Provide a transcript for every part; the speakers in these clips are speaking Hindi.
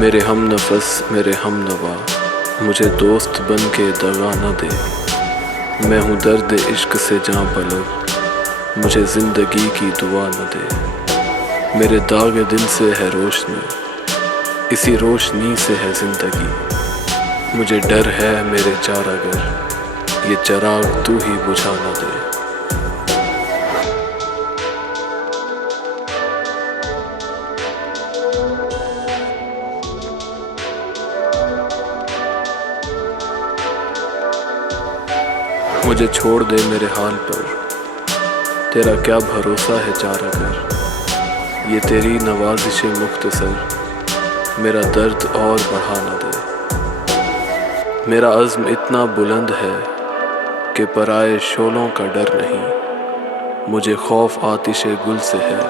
मेरे हम नफस मेरे हम नवा, मुझे दोस्त बन के दगा न दे। मैं हूँ दर्द इश्क से जहाँ पलक, मुझे ज़िंदगी की दुआ न दे। मेरे दाग दिल से है रोशनी, इसी रोशनी से है ज़िंदगी। मुझे डर है मेरे चारागर, ये चराग तू ही बुझा न दे। मुझे छोड़ दे मेरे हाल पर, तेरा क्या भरोसा है चारागर। ये तेरी नवाज़िश मुख्तसर मेरा दर्द और बढ़ा न दे। मेरा अज़्म इतना बुलंद है कि पराए शोलों का डर नहीं। मुझे खौफ आतिशे गुल से है,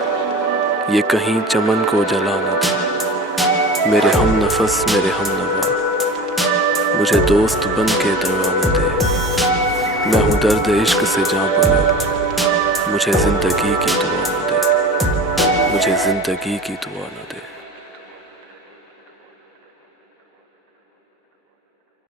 ये कहीं चमन को जला न दे। मेरे हम नफस मेरे हम नवा, मुझे दोस्त बन के दगा न दे। मैं हूँ दर्द इश्क से जहाँ पलक, मुझे ज़िंदगी की दुआ न दे। मुझे ज़िंदगी की दुआ न दे।